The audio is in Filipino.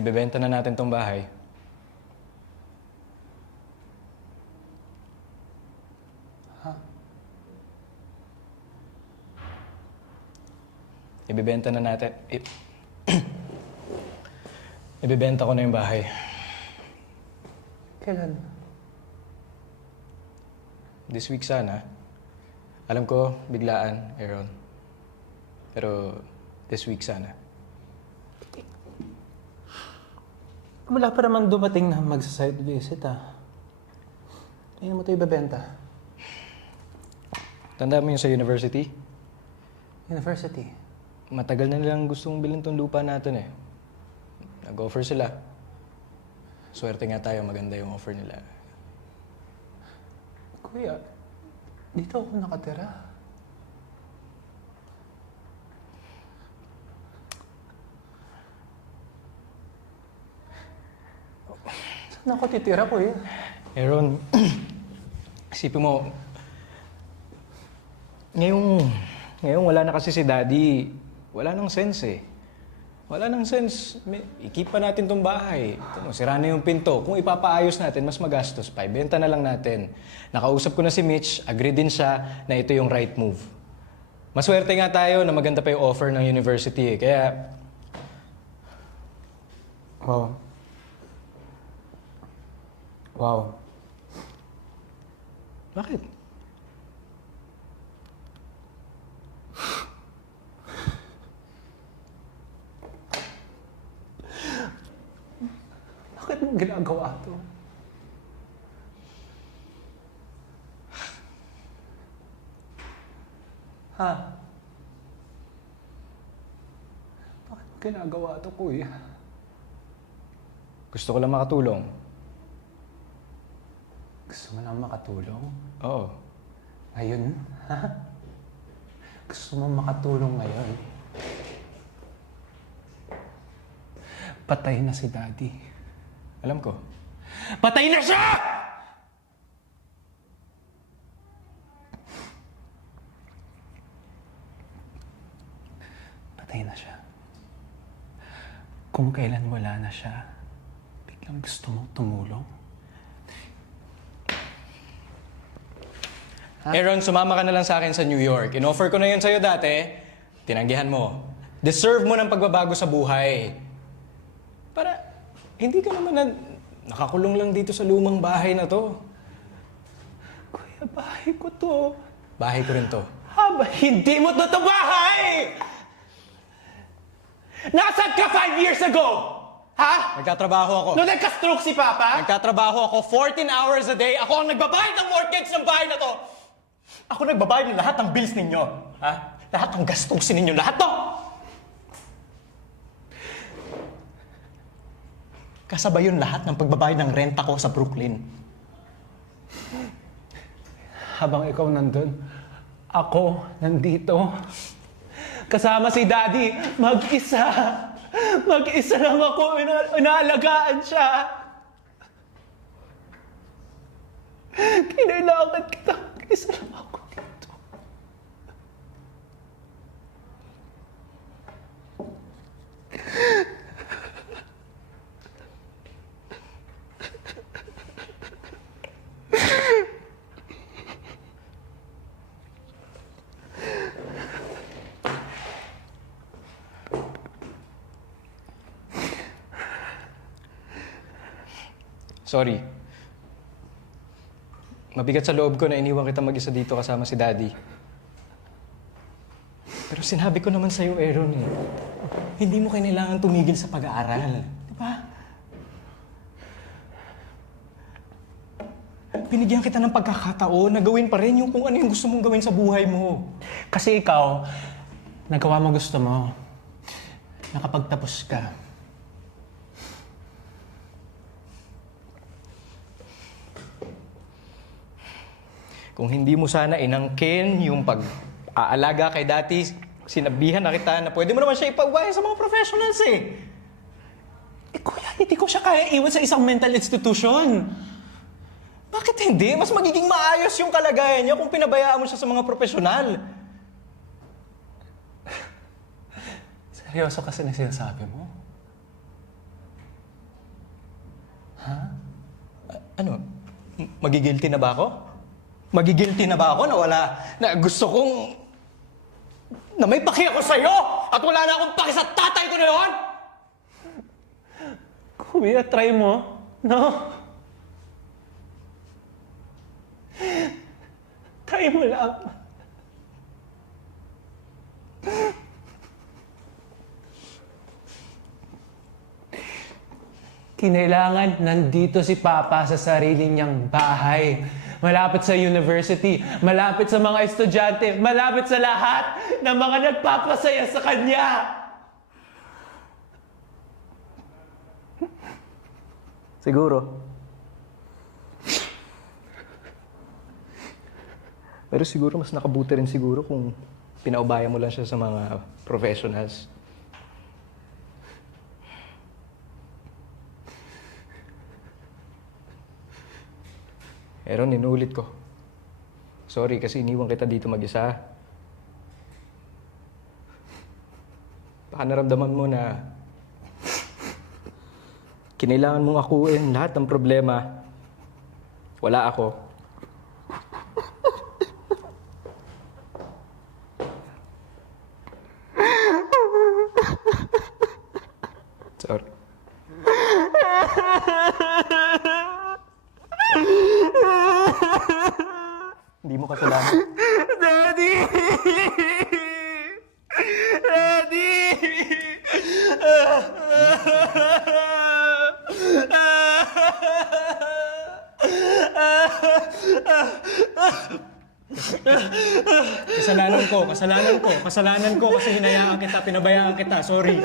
Ibebenta na natin tong bahay. Ha? Ibebenta na natin. Ibebenta ko na yung bahay. Kailan? This week sana. Alam ko, biglaan, Aaron. Pero this week sana. Wala pa naman dumating na magsa-site visit Tingnan mo ito ibebenta. Tanda mo yung sa university? University. Matagal na nilang gustong bilhin tong lupa natin eh. Nag-offer sila. Swerte nga tayo, maganda yung offer nila. Kuya, dito ako nakatira. Saan ako titira, kuya? Aaron, isipin mo, ngayong wala na kasi si Daddy, wala nang sense eh. Wala nang sense. I-keep pa natin tong bahay. Ito mo, sira na yung pinto. Kung ipapaayos natin, mas magastos pa. Ibenta na lang natin. Nakausap ko na si Mitch, agree din siya na ito yung right move. Maswerte nga tayo na maganda pa yung offer ng university eh. Kaya... Wow. Wow. Bakit? Bakit mo ginagawa to? Ha? Bakit mo ginagawa to, kuya? Gusto ko lang makatulong. Gusto mo lang makatulong? Oo. Ngayon? Ha? Gusto mo makatulong ngayon? Patay na si Daddy. Alam ko. Patay na siya! Patay na siya. Kung kailan wala na siya, biglang gusto mong tumulong? Aaron, sumama ka na lang sa akin sa New York. In-offer ko na yun sa'yo dati. Tinanggihan mo. Deserve mo ng pagbabago sa buhay. Para hindi ka naman nakakulong lang dito sa lumang bahay na to. Kuya, bahay ko to. Bahay ko rin to. Haba, hindi mo to bahay! Nasaan ka 5 years ago? Ha? Nagtatrabaho ako. Nung nagka-stroke si Papa? Nagtatrabaho ako 14 hours a day. Ako ang nagbabayad ng mortgage ng bahay na to. Ako nagbabayad ng lahat ng bills ninyo. Ha? Lahat ng gastusin ninyo. Lahat to! Kasabay yun lahat ng pagbabayad ng renta ko sa Brooklyn. Habang ikaw nandun, ako nandito. Kasama si Daddy, mag-isa. Mag-isa lang ako, inaalagaan siya. Kinailangan kita, mag-isa lang ako dito. Sorry. Mabigat sa loob ko na iniwan kita mag-isa dito kasama si Daddy. Pero sinabi ko naman sa'yo, Aaron eh. Hindi mo kailangan tumigil sa pag-aaral. Di ba? Binigyan kita ng pagkakataon na gawin pa rin yung kung ano yung gusto mong gawin sa buhay mo. Kasi ikaw, nagawa mo gusto mo. Nakapagtapos ka. Kung hindi mo sana inangkin yung pag-aalaga kay Dati, sinabihan na kita na pwede mo naman siya ipagbayan sa mga professionals eh. Eh kuya, hindi ko siya kaya iwan sa isang mental institution. Bakit hindi? Mas magiging maayos yung kalagayan niya kung pinabayaan mo siya sa mga profesional. Seryoso kasi na sinasabi mo? Ano? Magigilty na ba ako? Magigilty na ba ako na gusto kong na may paki ako sa'yo at wala na akong paki sa tatay ko na yun? Kuya, try mo. No? Try mo lang. Kinailangan nandito si Papa sa sarili niyang bahay. Malapit sa university, malapit sa mga estudyante, malapit sa lahat ng mga nagpapasaya sa kanya. Siguro. Pero siguro mas nakabuti rin siguro kung pinaubaya mo lang siya sa mga professionals. Aaron, inuulit ko. Sorry kasi iniwan kita dito mag-isa. Baka naramdaman mo na kinailangan mong akuin lahat ng problema. Wala ako. Sorry. Hindi mo kasalanan. Daddy! Daddy! Kasalanan ko kasi hinayaan kita, pinabayaan kita, sorry.